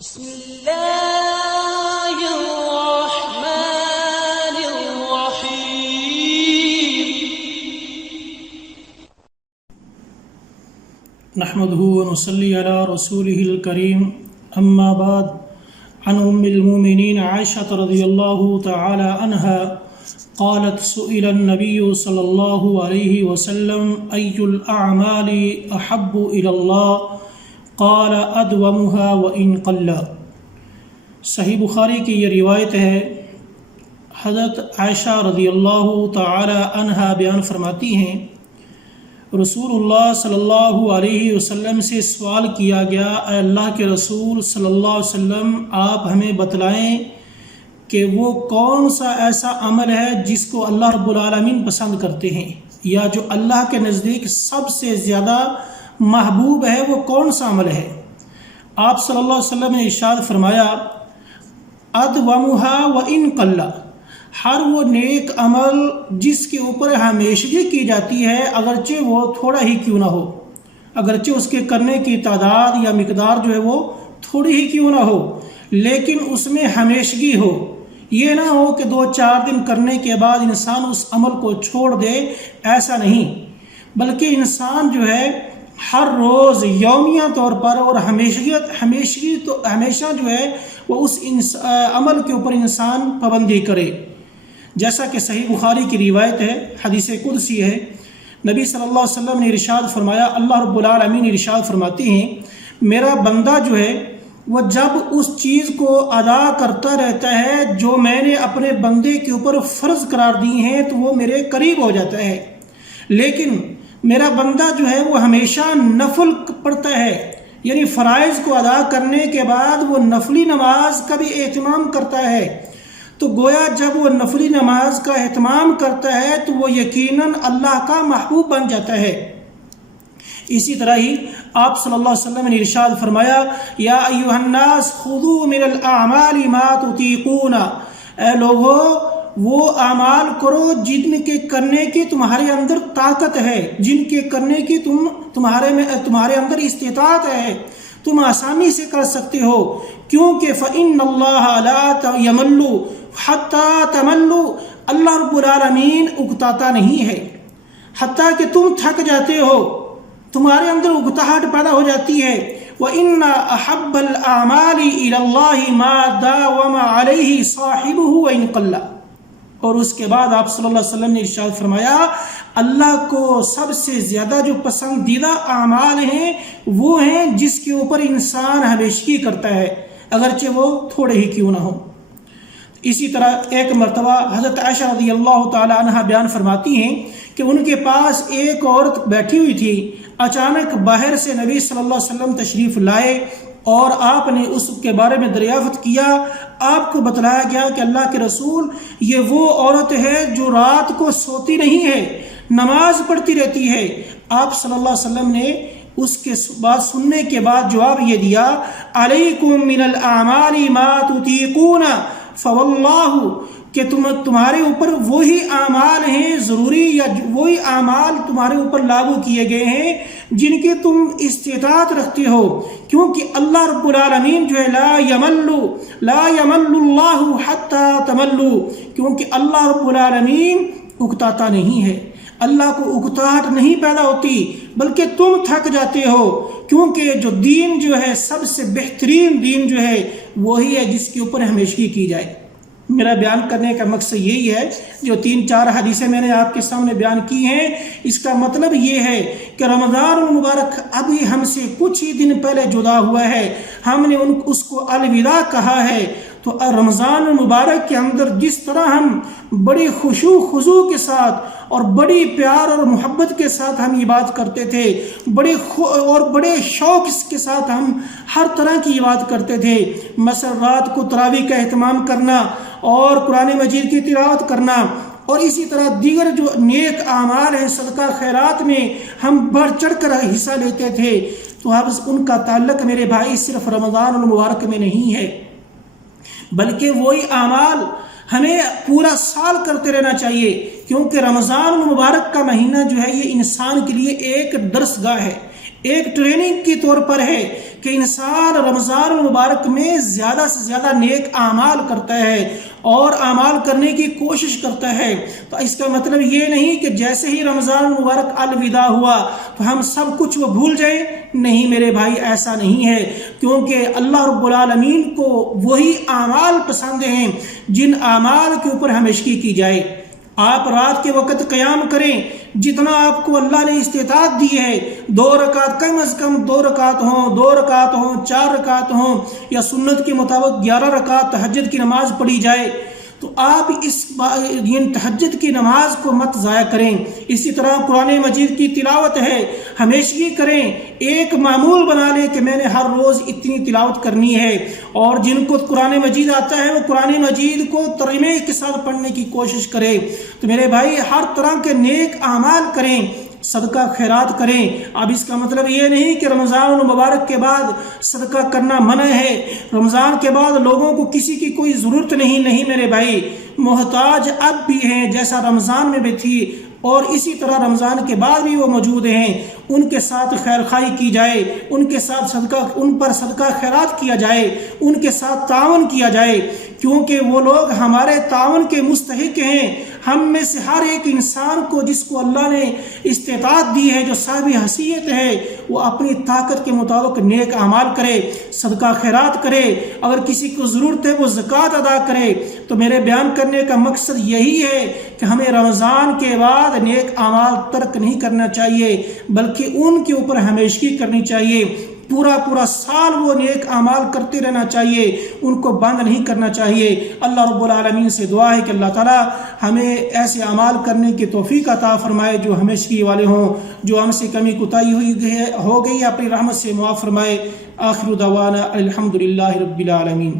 بسم اللہ الرحمن الرحیم نحمده ونصلي على رسوله الكريم اما بعد عن ام المؤمنين عائشة رضي الله تعالى عنها قالت سئل النبي صلى الله عليه وسلم أي الأعمال أحب إلى الله قال ادومها وإن قل۔ صحیح بخاری کی یہ روایت ہے۔ حضرت عائشہ رضی اللہ تعالی عنہا بیان فرماتی ہیں، رسول اللہ صلی اللہ علیہ وسلم سے سوال کیا گیا، اے اللہ کے رسول صلی اللہ علیہ وسلم، آپ ہمیں بتلائیں کہ وہ کون سا ایسا عمل ہے جس کو اللہ رب العالمین پسند کرتے ہیں، یا جو اللہ کے نزدیک سب سے زیادہ محبوب ہے، وہ کون سا عمل ہے؟ آپ صلی اللہ علیہ وسلم نے ارشاد فرمایا، ادومها وان قل، ہر وہ نیک عمل جس کے اوپر ہمیشگی کی جاتی ہے، اگرچہ وہ تھوڑا ہی کیوں نہ ہو، اگرچہ اس کے کرنے کی تعداد یا مقدار جو ہے وہ تھوڑی ہی کیوں نہ ہو، لیکن اس میں ہمیشگی ہو۔ یہ نہ ہو کہ 2-4 دن کرنے کے بعد انسان اس عمل کو چھوڑ دے، ایسا نہیں، بلکہ انسان جو ہے ہر روز یومیہ طور پر اور ہمیشہ جو ہے وہ اس عمل کے اوپر انسان پابندی کرے، جیسا کہ صحیح بخاری کی روایت ہے، حدیث قدسی ہے۔ نبی صلی اللہ علیہ وسلم نے ارشاد فرمایا، اللہ رب العالمین ارشاد فرماتے ہیں، میرا بندہ جو ہے وہ جب اس چیز کو ادا کرتا رہتا ہے جو میں نے اپنے بندے کے اوپر فرض قرار دی ہیں تو وہ میرے قریب ہو جاتا ہے، لیکن میرا بندہ جو ہے وہ ہمیشہ نفل پڑھتا ہے، یعنی فرائض کو ادا کرنے کے بعد وہ نفلی نماز کا بھی اہتمام کرتا ہے، تو گویا جب وہ نفلی نماز کا اہتمام کرتا ہے تو وہ یقیناً اللہ کا محبوب بن جاتا ہے۔ اسی طرح ہی آپ صلی اللہ علیہ وسلم نے ارشاد فرمایا، یا ایھا الناس خذوا من الاعمال ما تطیقون، اے لوگو وہ اعمال کرو جن کے کرنے کی تمہارے اندر طاقت ہے، جن کے کرنے کی تمہارے اندر استطاعت ہے، تم آسانی سے کر سکتے ہو، کیونکہ فإن اللہ لا یمل حتی تملوا، اللہ رب العالمین اکتاتا نہیں ہے حتیٰ کہ تم تھک جاتے ہو، تمہارے اندر اکتاہٹ پیدا ہو جاتی ہے۔ وَإِنَّ أَحَبَّ الْأَعْمَالِ إِلَى اللَّهِ مَا دَاوَمَ عَلَيْهِ صَاحِبُهُ وَإِنْ قَلَّ۔ اور اس کے بعد آپ صلی اللہ علیہ وسلم نے ارشاد فرمایا، اللہ کو سب سے زیادہ جو پسندیدہ اعمال ہیں وہ ہیں جس کے اوپر انسان ہمیشگی کرتا ہے، اگرچہ وہ تھوڑے ہی کیوں نہ ہو۔ اسی طرح ایک مرتبہ حضرت عائشہ رضی اللہ تعالی عنہ بیان فرماتی ہیں کہ ان کے پاس ایک عورت بیٹھی ہوئی تھی، اچانک باہر سے نبی صلی اللہ علیہ وسلم تشریف لائے اور آپ نے اس کے بارے میں دریافت کیا، آپ کو بتلایا گیا کہ اللہ کے رسول، یہ وہ عورت ہے جو رات کو سوتی نہیں ہے، نماز پڑھتی رہتی ہے۔ آپ صلی اللہ علیہ وسلم نے اس کے بات سننے کے بعد جواب یہ دیا، علیکم من الاعمال ما تطیقون فواللہ، کہ تمہارے اوپر وہی اعمال ہیں ضروری، یا وہی اعمال تمہارے اوپر لاگو کیے گئے ہیں جن کی تم استطاعت رکھتے ہو، کیونکہ اللہ رب العالمین جو ہے لا یمل اللہ حتی تملوا، کیونکہ اللہ رب العالمین اکتاتا نہیں ہے، اللہ کو اکتاہٹ نہیں پیدا ہوتی بلکہ تم تھک جاتے ہو، کیونکہ جو دین جو ہے سب سے بہترین دین جو ہے وہی ہے جس کے اوپر ہمیشگی کی جائے۔ میرا بیان کرنے کا مقصد یہی ہے، جو 3-4 حدیثیں میں نے آپ کے سامنے بیان کی ہیں، اس کا مطلب یہ ہے کہ رمضان المبارک ابھی ہم سے کچھ ہی دن پہلے جدا ہوا ہے، ہم نے اس کو الوداع کہا ہے، تو رمضان المبارک کے اندر جس طرح ہم بڑی خشوع خضوع کے ساتھ اور بڑی پیار اور محبت کے ساتھ ہم عبادت کرتے تھے، بڑے شوق کے ساتھ ہم ہر طرح کی عبادت کرتے تھے، مثلا رات کو تراویح کا اہتمام کرنا اور قرآن مجید کی تلاوت کرنا، اور اسی طرح دیگر جو نیک اعمال ہیں، صدقہ خیرات میں ہم بڑھ چڑھ کر حصہ لیتے تھے، تو اب ان کا تعلق میرے بھائی صرف رمضان المبارک میں نہیں ہے، بلکہ وہی اعمال ہمیں پورا سال کرتے رہنا چاہیے، کیونکہ رمضان المبارک کا مہینہ جو ہے یہ انسان کے لیے ایک درس گاہ ہے، ایک ٹریننگ کے طور پر ہے کہ انسان رمضان المبارک میں زیادہ سے زیادہ نیک اعمال کرتا ہے اور اعمال کرنے کی کوشش کرتا ہے۔ تو اس کا مطلب یہ نہیں کہ جیسے ہی رمضان المبارک الوداع ہوا تو ہم سب کچھ وہ بھول جائیں، نہیں میرے بھائی، ایسا نہیں ہے، کیونکہ اللہ رب العالمین کو وہی اعمال پسند ہیں جن اعمال کے اوپر ہمیشگی کی جائے۔ آپ رات کے وقت قیام کریں، جتنا آپ کو اللہ نے استطاعت دی ہے، 2 رکعت، کم از کم 2 رکعت ہوں، 2 رکعت ہوں، 4 رکعت ہوں، یا سنت کے مطابق 11 رکعت تہجد کی نماز پڑھی جائے، تو آپ اس تہجد کی نماز کو مت ضائع کریں۔ اسی طرح قرآن مجید کی تلاوت ہے، ہمیشگی کریں، ایک معمول بنا لیں کہ میں نے ہر روز اتنی تلاوت کرنی ہے، اور جن کو قرآن مجید آتا ہے وہ قرآن مجید کو ترجمے کے ساتھ پڑھنے کی کوشش کریں۔ تو میرے بھائی، ہر طرح کے نیک اعمال کریں، صدقہ خیرات کریں۔ اب اس کا مطلب یہ نہیں کہ رمضان المبارک کے بعد صدقہ کرنا منع ہے، رمضان کے بعد لوگوں کو کسی کی کوئی ضرورت نہیں میرے بھائی، محتاج اب بھی ہیں جیسا رمضان میں بھی تھی، اور اسی طرح رمضان کے بعد بھی وہ موجود ہیں، ان کے ساتھ خیر خواہی کی جائے، ان کے ساتھ ان پر صدقہ خیرات کیا جائے، ان کے ساتھ تعاون کیا جائے، کیونکہ وہ لوگ ہمارے تعاون کے مستحق ہیں۔ ہم میں سے ہر ایک انسان کو، جس کو اللہ نے استطاعت دی ہے، جو صاحب حیثیت ہے، وہ اپنی طاقت کے مطابق نیک اعمال کرے، صدقہ خیرات کرے، اگر کسی کو ضرورت ہے وہ زکوٰۃ ادا کرے۔ تو میرے بیان کرنے کا مقصد یہی ہے کہ ہمیں رمضان کے بعد نیک اعمال ترک نہیں کرنا چاہیے، بلکہ ان کے اوپر ہمیشگی کرنی چاہیے، پورا سال وہ نیک اعمال کرتے رہنا چاہیے، ان کو بند نہیں کرنا چاہیے۔ اللہ رب العالمین سے دعا ہے کہ اللہ تعالیٰ ہمیں ایسے اعمال کرنے کی توفیق عطا فرمائے جو ہمیشگی والے ہوں، جو ہم سے کمی کوتاہی ہو گئی اپنی رحمت سے معاف فرمائے۔ آخر دعوانا الحمدللہ رب العالمین۔